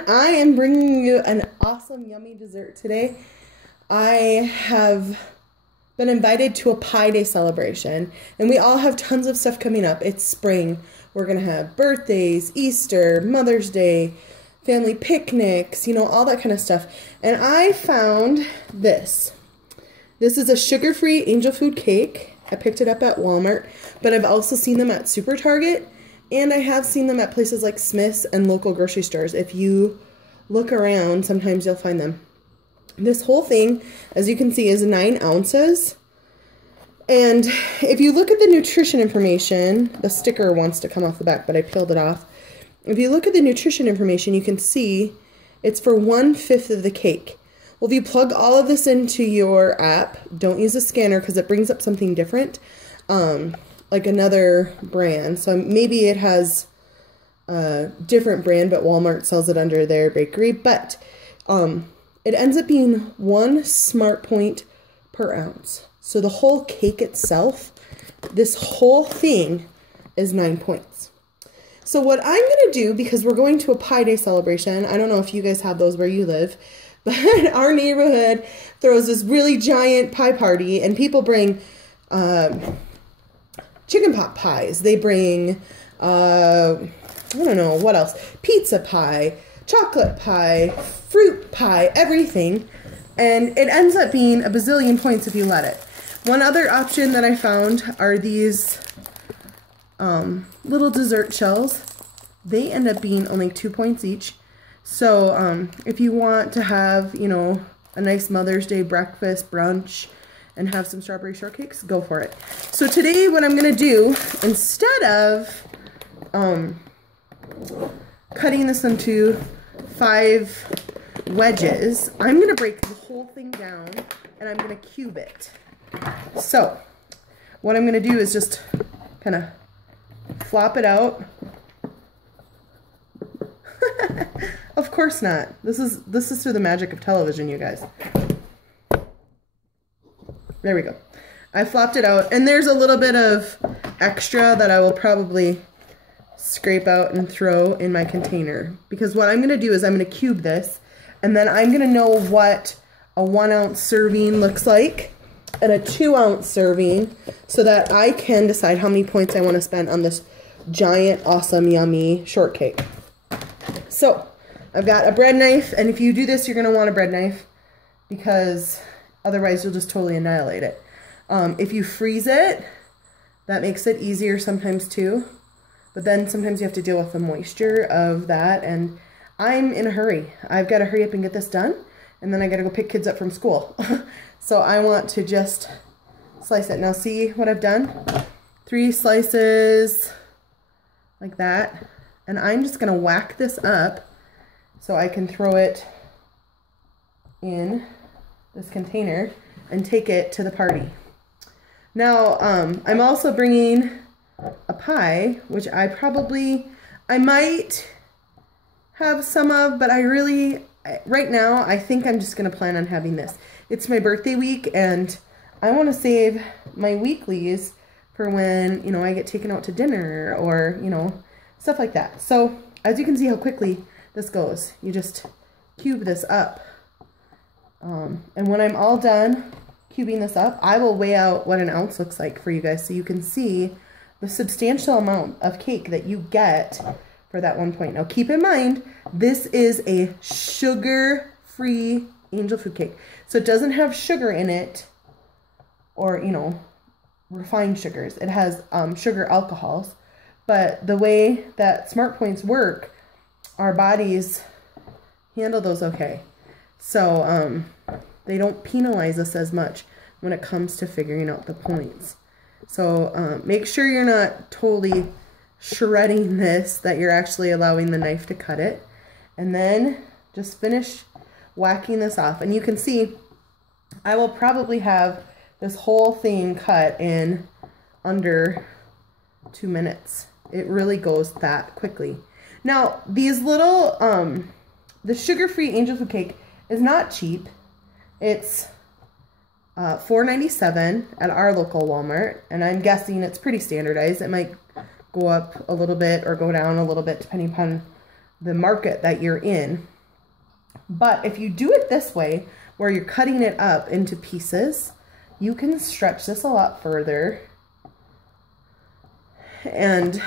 everyone, I am bringing you an awesome yummy dessert today. I have been invited to a Pie Day celebration, and we all have tons of stuff coming up. It's spring. We're going to have birthdays, Easter, Mother's Day, family picnics, you know, all that kind of stuff. And I found this. This is a sugar-free angel food cake. I picked it up at Walmart, but I've also seen them at Super Target. And I have seen them at places like Smith's and local grocery stores. If you look around, sometimes you'll find them. This whole thing, as you can see, is 9 ounces. And if you look at the nutrition information, the sticker wants to come off the back, but I peeled it off. If you look at the nutrition information, you can see it's for 1/5 of the cake. Well, if you plug all of this into your app, don't use a scanner because it brings up something different. Like another brand. So maybe it has a different brand, but Walmart sells it under their bakery. But it ends up being 1 smart point per ounce. So the whole cake itself, this whole thing is 9 points. So what I'm going to do, because we're going to a Pie Day celebration, I don't know if you guys have those where you live, but our neighborhood throws this really giant pie party, and people bring chicken pot pies. They bring, I don't know, what else? Pizza pie, chocolate pie, fruit pie, everything. And it ends up being a bazillion points if you let it. One other option that I found are these little dessert shells. They end up being only 2 points each. So if you want to have, you know, a nice Mother's Day breakfast, brunch, and have some strawberry shortcakes, go for it. So today what I'm going to do, instead of cutting this into 5 wedges, I'm going to break the whole thing down and I'm going to cube it. So what I'm going to do is just kind of flop it out. Of course not. This is through the magic of television, you guys. There we go. I flopped it out, and there's a little bit of extra that I will probably scrape out and throw in my container, because what I'm going to do is I'm going to cube this, and then I'm going to know what a 1 ounce serving looks like and a 2 ounce serving, so that I can decide how many points I want to spend on this giant, awesome, yummy shortcake. So I've got a bread knife, and if you do this, you're going to want a bread knife, because otherwise you'll just totally annihilate it. If you freeze it, that makes it easier sometimes too. But then sometimes you have to deal with the moisture of that, and I'm in a hurry. I've got to hurry up and get this done, and then I got to go pick kids up from school. So I want to just slice it. Now see what I've done? 3 slices like that. And I'm just going to whack this up so I can throw it in this container and take it to the party. Now, I'm also bringing a pie, which I might have some of, but right now, I think I'm just going to plan on having this. It's my birthday week, and I want to save my weeklies for when, you know, I get taken out to dinner or, you know, stuff like that. So, as you can see how quickly this goes, you just cube this up. And when I'm all done cubing this up, I will weigh out what 1 ounce looks like for you guys, so you can see the substantial amount of cake that you get for that 1 point. Now keep in mind, this is a sugar-free angel food cake. So it doesn't have sugar in it, or, you know, refined sugars. It has sugar alcohols. But the way that smart points work, our bodies handle those okay. So they don't penalize us as much when it comes to figuring out the points. So make sure you're not totally shredding this, that you're actually allowing the knife to cut it. And then just finish whacking this off. And you can see I will probably have this whole thing cut in under 2 minutes. It really goes that quickly. Now, these little, the sugar-free angel food cake is not cheap. It's $4.97 at our local Walmart, and I'm guessing it's pretty standardized. It might go up a little bit or go down a little bit depending upon the market that you're in. But if you do it this way, where you're cutting it up into pieces, you can stretch this a lot further. And,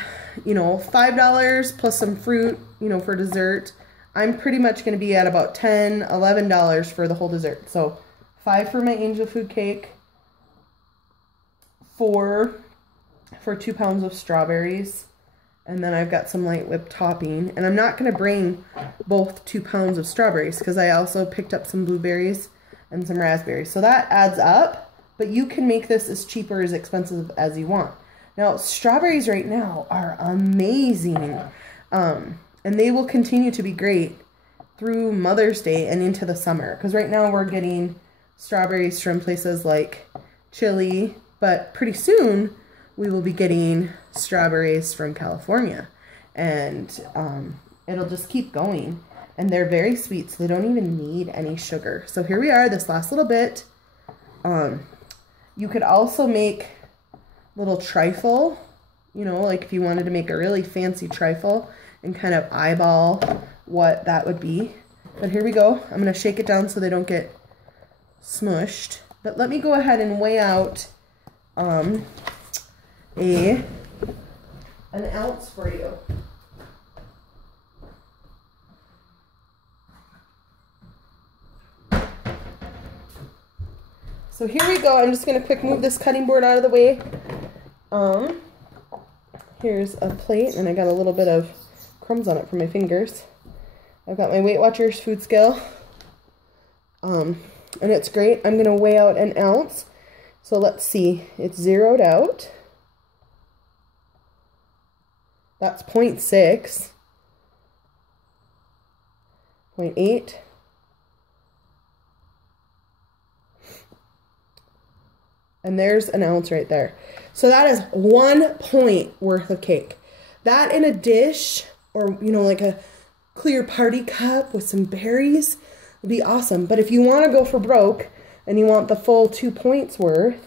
you know, $5 plus some fruit, you know, for dessert. I'm pretty much going to be at about $10, $11 for the whole dessert. So $5 for my angel food cake, $4 for 2 pounds of strawberries, and then I've got some light whipped topping. And I'm not going to bring both 2 pounds of strawberries because I also picked up some blueberries and some raspberries. So that adds up, but you can make this as cheap or as expensive as you want. Now, strawberries right now are amazing, and they will continue to be great through Mother's Day and into the summer. Because right now we're getting strawberries from places like Chile, but pretty soon we will be getting strawberries from California, and it'll just keep going. And they're very sweet, so they don't even need any sugar. So here we are, this last little bit. You could also make little trifle, you know, like if you wanted to make a really fancy trifle and kind of eyeball what that would be. But here we go. I'm going to shake it down so they don't get smushed. But let me go ahead and weigh out an ounce for you. So here we go. I'm just going to quick move this cutting board out of the way. Here's a plate, and I got a little bit of crumbs on it from my fingers. I've got my Weight Watchers food scale, and it's great. I'm going to weigh out an ounce. So let's see. It's zeroed out. That's 0.6, 0.8. And there's an ounce right there. So that is 1 point worth of cake. That in a dish, or, you know, like a clear party cup with some berries would be awesome. But if you want to go for broke and you want the full 2 points worth,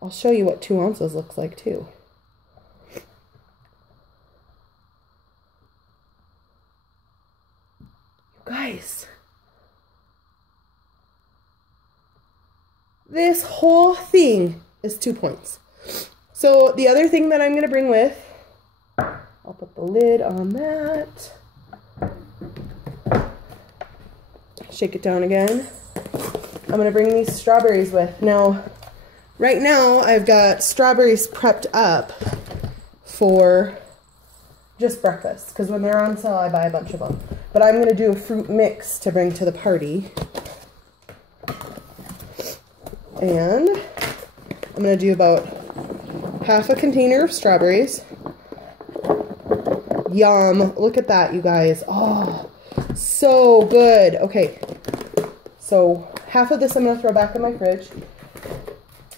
I'll show you what 2 ounces looks like too. You guys, this whole thing is 2 points. So the other thing that I'm going to bring with, I'll put the lid on that. Shake it down again. I'm going to bring these strawberries with. Now, right now I've got strawberries prepped up for just breakfast, because when they're on sale I buy a bunch of them. But I'm going to do a fruit mix to bring to the party. And I'm going to do about half a container of strawberries. Yum. Look at that, you guys. Oh, so good. Okay, so half of this I'm going to throw back in my fridge.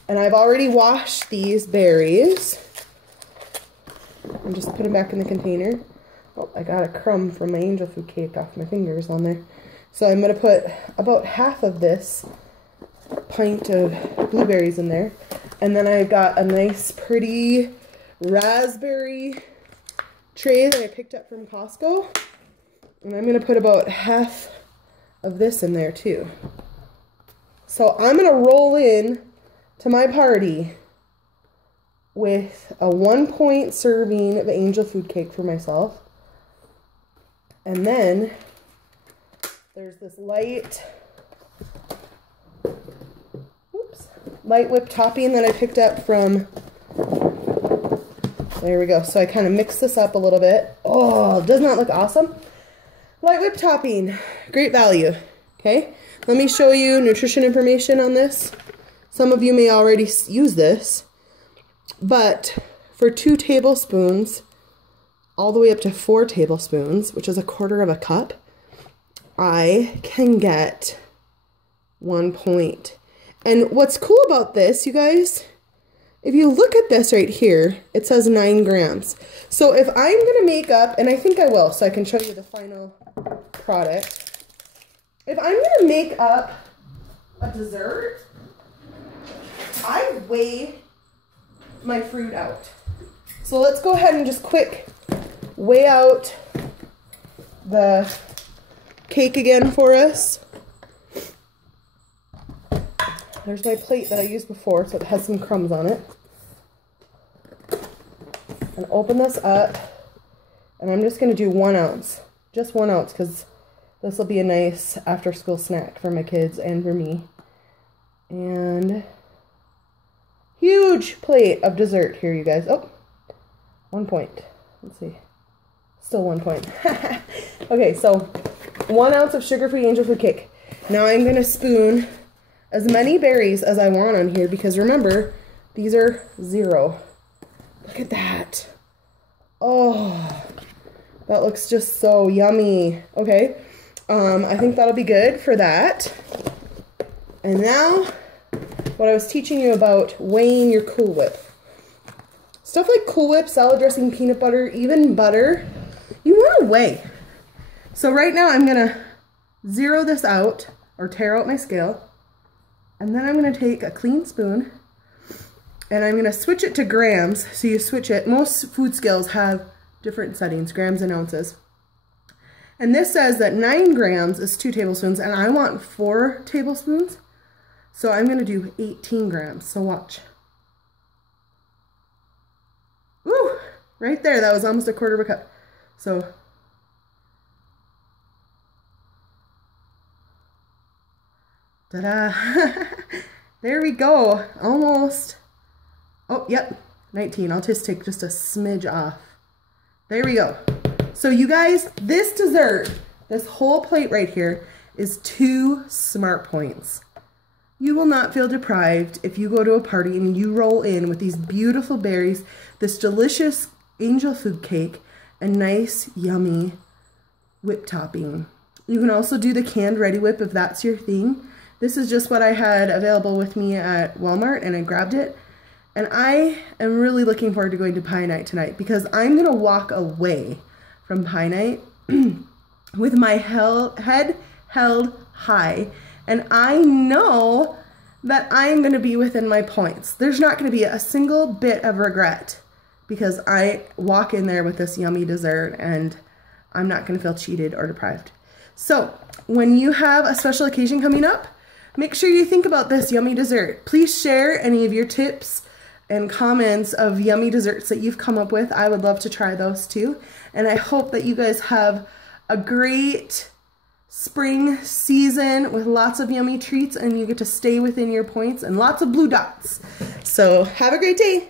And I've already washed these berries. I'm just putting them back in the container. Oh, I got a crumb from my angel food cake off my fingers on there. So I'm going to put about half of this pint of blueberries in there, and then I've got a nice pretty raspberry tray that I picked up from Costco, and I'm going to put about half of this in there too. So I'm going to roll in to my party with a 1 point serving of angel food cake for myself, and then there's this light whipped topping that I picked up from, there we go. So I kind of mixed this up a little bit. Oh, doesn't that look awesome? Light whipped topping, great value. Okay, let me show you nutrition information on this. Some of you may already use this, but for 2 tablespoons, all the way up to 4 tablespoons, which is 1/4 cup, I can get 1 point. And what's cool about this, you guys, if you look at this right here, it says 9 grams. So if I'm going to make up, and I think I will, so I can show you the final product. If I'm going to make up a dessert, I weigh my fruit out. So let's go ahead and just quick weigh out the cake again for us. There's my plate that I used before, so it has some crumbs on it. And open this up, and I'm just going to do 1 ounce. Just 1 ounce, because this will be a nice after-school snack for my kids and for me. And huge plate of dessert here, you guys. Oh, 1 point. Let's see. Still 1 point. Okay, so 1 ounce of sugar-free angel food cake. Now I'm going to spoon as many berries as I want on here, because remember, these are 0. Look at that. Oh, that looks just so yummy. Okay, I think that'll be good for that. And now, what I was teaching you about weighing your Cool Whip. Stuff like Cool Whip, salad dressing, peanut butter, even butter, you want to weigh. So right now I'm going to zero this out, or tear out my scale. And then I'm going to take a clean spoon, and I'm going to switch it to grams. So you switch it. Most food scales have different settings, grams and ounces. And this says that 9 grams is 2 tablespoons, and I want 4 tablespoons. So I'm going to do 18 grams. So watch. Woo! Right there. That was almost a 1/4 of a cup. So ta-da! There we go. Almost. Oh, yep. 19. I'll just take just a smidge off. There we go. So you guys, this dessert, this whole plate right here is 2 smart points. You will not feel deprived if you go to a party and you roll in with these beautiful berries, this delicious angel food cake, and nice, yummy whip topping. You can also do the canned ready whip if that's your thing. This is just what I had available with me at Walmart, and I grabbed it. And I am really looking forward to going to pie night tonight, because I'm going to walk away from pie night with my head held high. And I know that I'm going to be within my points. There's not going to be a single bit of regret, because I walk in there with this yummy dessert, and I'm not going to feel cheated or deprived. So when you have a special occasion coming up, make sure you think about this yummy dessert. Please share any of your tips and comments of yummy desserts that you've come up with. I would love to try those too. And I hope that you guys have a great spring season with lots of yummy treats, and you get to stay within your points and lots of blue dots. So have a great day.